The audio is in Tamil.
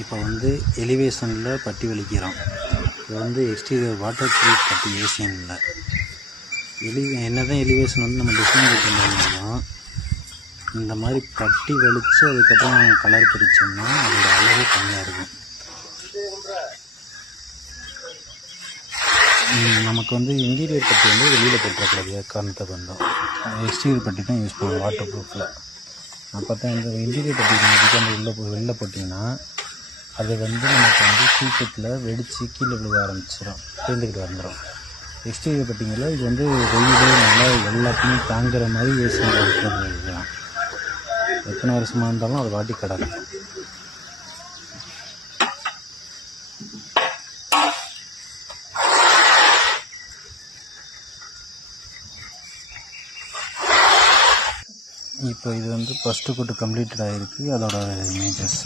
இப்போ வந்து எலிவேஷனில் பட்டி வலிக்கிறோம். இது வந்து எக்ஸ்டீரியர் வாட்டர் ப்ரூஃப் பட்டி ஏசியனில் என்ன தான் எலிவேஷன் வந்து நம்ம டிசைன் பண்ணியிருந்தாலும் இந்த மாதிரி பட்டி வலித்து அதுக்கப்புறம் கலர் பிரித்தோம்னா அதோட அளவு கம்மியாக இருக்கும். நமக்கு வந்து இன்டீரியர் பட்டி வந்து வெளியில் போட்டுறக்கூடாது காரணத்தை பண்ணோம். எக்ஸ்டீரியர் பட்டி தான் யூஸ் பண்ணுவோம் வாட்டர் ப்ரூஃபில். அப்போ தான் இந்த இன்டீரியர் பட்டி நீங்கள் வெளில போட்டிங்கன்னா அது வந்து நமக்கு வந்து சீக்கிரத்தில் வெடித்து கீழே விழுக ஆரம்பிச்சிடும், பேர்ந்துக்கிட்டு வந்துடும். எக்ஸ்டீரியர் பட்டிங்களில் இது வந்து வெயிலே நல்லா எல்லாத்தையுமே தாங்குகிற மாதிரி ஏசி இருக்கிறது. எத்தனை வருஷமாக இருந்தாலும் அது வாட்டி கிடக்கும். இப்போ இது வந்து ஃபஸ்ட்டு கோட்டு கம்ப்ளீட்டட் ஆகிருக்கு. அதோட இமேஜஸ்